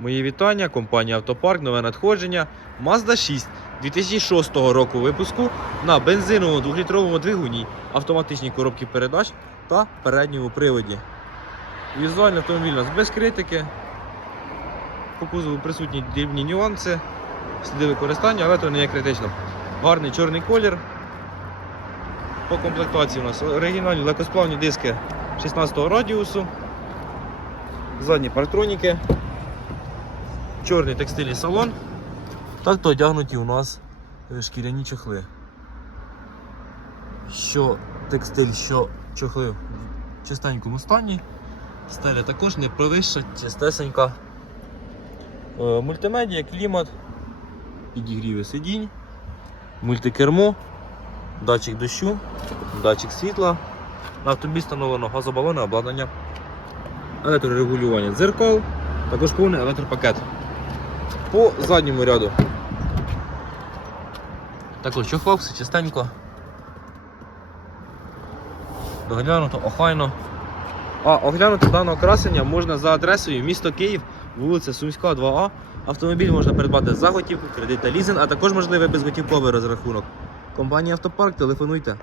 Мої вітання, компанія Автопарк, нове надходження. Mazda 6 2006 року випуску на бензиновому 2-літровому двигуні, автоматичній коробці передач та передньому приводі. Візуальний автомобіль у нас без критики. По кузову присутні дрібні нюанси, сліди використання, але це не є критично. Гарний чорний колір. По комплектації у нас оригінальні легкосплавні диски 16 радіусу, задні парктроніки, чорний текстильний салон. Так то одягнуті у нас е, шкіряні чохли. Що текстиль, що чохли в чистенькому стані. Стеля також не провища, чистесенька. Е, Мультимедіа, клімат, підігріви сидінь, мультикермо, датчик дощу, датчик світла. На автобі встановлено газобалонне обладнання, електрорегулювання дзеркал, також повний електропакет. По задньому ряду. Також чохла, все чистенько. Доглянуто, охайно. А оглянути дане красення можна за адресою місто Київ, вулиця Сумська, 2А. Автомобіль можна придбати за готівку, кредит та лізинг, а також можливий безготівковий розрахунок. Компанія Автопарк, телефонуйте.